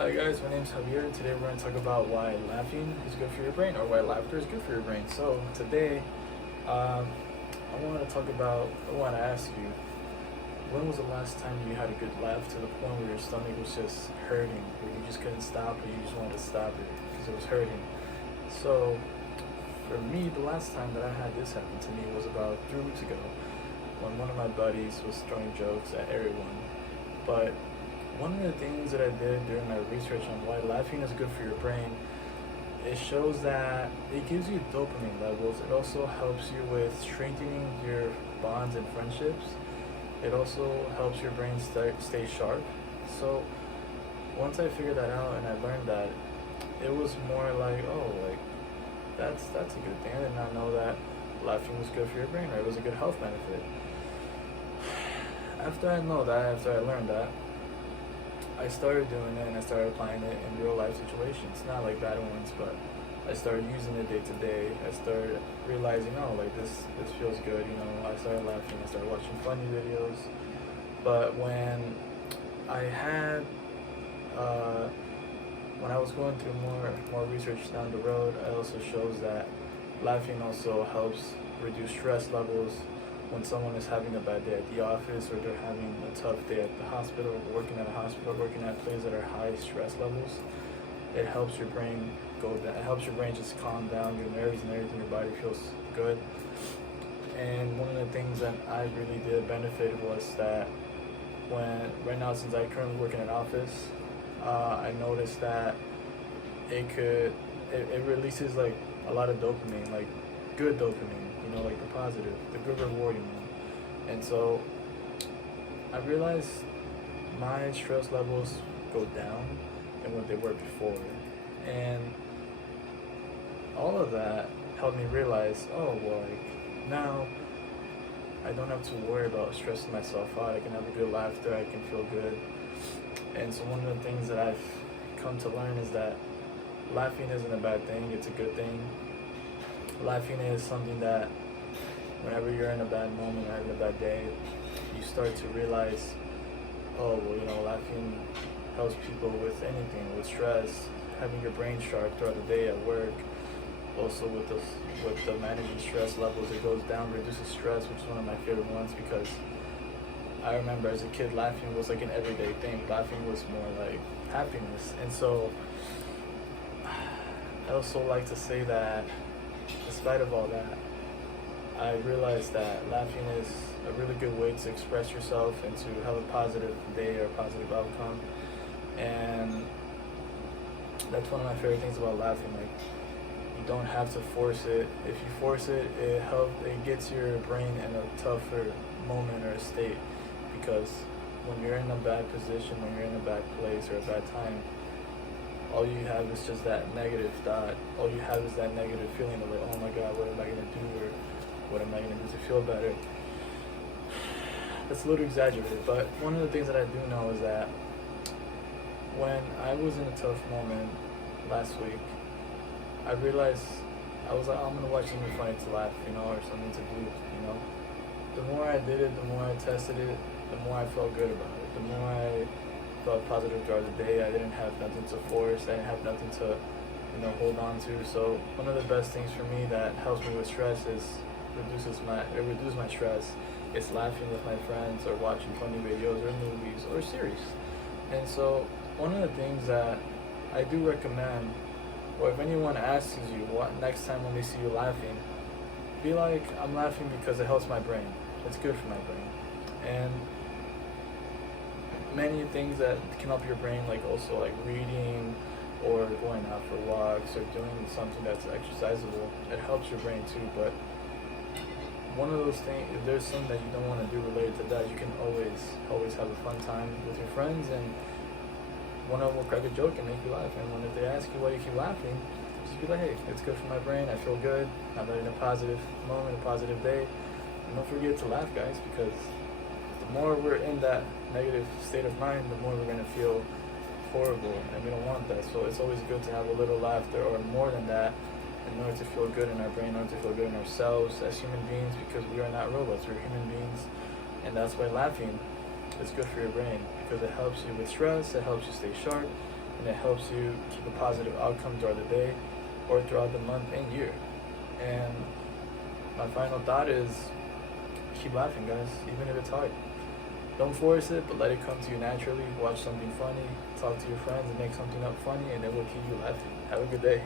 Hi guys, my name's Javier, and today we're going to talk about why laughing is good for your brain, or why laughter is good for your brain. So today, I want to ask you, when was the last time you had a good laugh to the point where your stomach was just hurting, where you just couldn't stop it, you just wanted to stop it because it was hurting? So for me, the last time that I had this happen to me was about 3 weeks ago, when one of my buddies was throwing jokes at everyone. But one of the things that I did during my research on why laughing is good for your brain, it shows that it gives you dopamine levels. It also helps you with strengthening your bonds and friendships. It also helps your brain stay sharp. So once I figured that out and I learned that, it was more like, oh, like that's a good thing. I did not know that laughing was good for your brain, or it was a good health benefit. After I learned that, I started doing it and I started applying it in real life situations. Not like bad ones, but I started using it day to day. I started realizing, oh, like this feels good. I started laughing. I started watching funny videos. But I had, when I was going through more research down the road, it also shows that laughing also helps reduce stress levels. When someone is having a bad day at the office, or they're having a tough day at the hospital, or working at a hospital, working at places that are high stress levels, it helps your brain go down. It helps your brain just calm down, your nerves and everything, your body feels good. And one of the things that I really did benefit was that right now, since I currently work in an office, I noticed that it releases like a lot of dopamine, like good dopamine, like the positive, the good rewarding one. And so I realized my stress levels go down than what they were before. And all of that helped me realize, oh, well, like now I don't have to worry about stressing myself out. I can have a good laughter, I can feel good. And so one of the things that I've come to learn is that laughing isn't a bad thing, it's a good thing. Laughing is something that whenever you're in a bad moment or having a bad day, you start to realize, oh, well, laughing helps people with anything, with stress, having your brain sharp throughout the day at work. Also with the managing stress levels, it goes down, reduces stress, which is one of my favorite ones, because I remember as a kid, laughing was like an everyday thing. Laughing was more like happiness. And so I also like to say that despite of all that, I realized that laughing is a really good way to express yourself and to have a positive day or a positive outcome. And that's one of my favorite things about laughing. Like, you don't have to force it. If you force it, it gets your brain in a tougher moment or a state, because when you're in a bad position, when you're in a bad place or a bad time, all you have is just that negative thought. All you have is that negative feeling of like, oh my God, what am I gonna do, or what am I gonna do to feel better? That's a little exaggerated, but one of the things that I do know is that when I was in a tough moment last week, I realized I was like, I'm gonna watch something funny to laugh, or something to do, The more I did it, the more I tested it, the more I felt good about it. The more I felt positive throughout the day. I didn't have nothing to force. I didn't have nothing to, hold on to. So one of the best things for me that helps me with stress is reduces my stress. It's laughing with my friends, or watching funny videos or movies or series. And so one of the things that I do recommend, or if anyone asks you what next time when they see you laughing, be like, I'm laughing because it helps my brain. It's good for my brain. And many things that can help your brain, like also like reading or going out for walks or doing something that's exercisable, it helps your brain too. But one of those things, if there's something that you don't want to do related to that, you can always have a fun time with your friends, and one of them will crack a joke and make you laugh. And if they ask you why you keep laughing, just be like, hey, it's good for my brain, I feel good, I'm in a positive moment, a positive day. And don't forget to laugh, guys, because the more we're in that negative state of mind, the more we're going to feel horrible, and we don't want that. So it's always good to have a little laughter, or more than that, in order to feel good in our brain, in order to feel good in ourselves as human beings, because we are not robots, we're human beings. And that's why laughing is good for your brain, because it helps you with stress, it helps you stay sharp, and it helps you keep a positive outcome throughout the day or throughout the month and year. And my final thought is keep laughing, guys, even if it's hard. Don't force it, but let it come to you naturally. Watch something funny, talk to your friends, and make something up funny, and it will keep you laughing. Have a good day.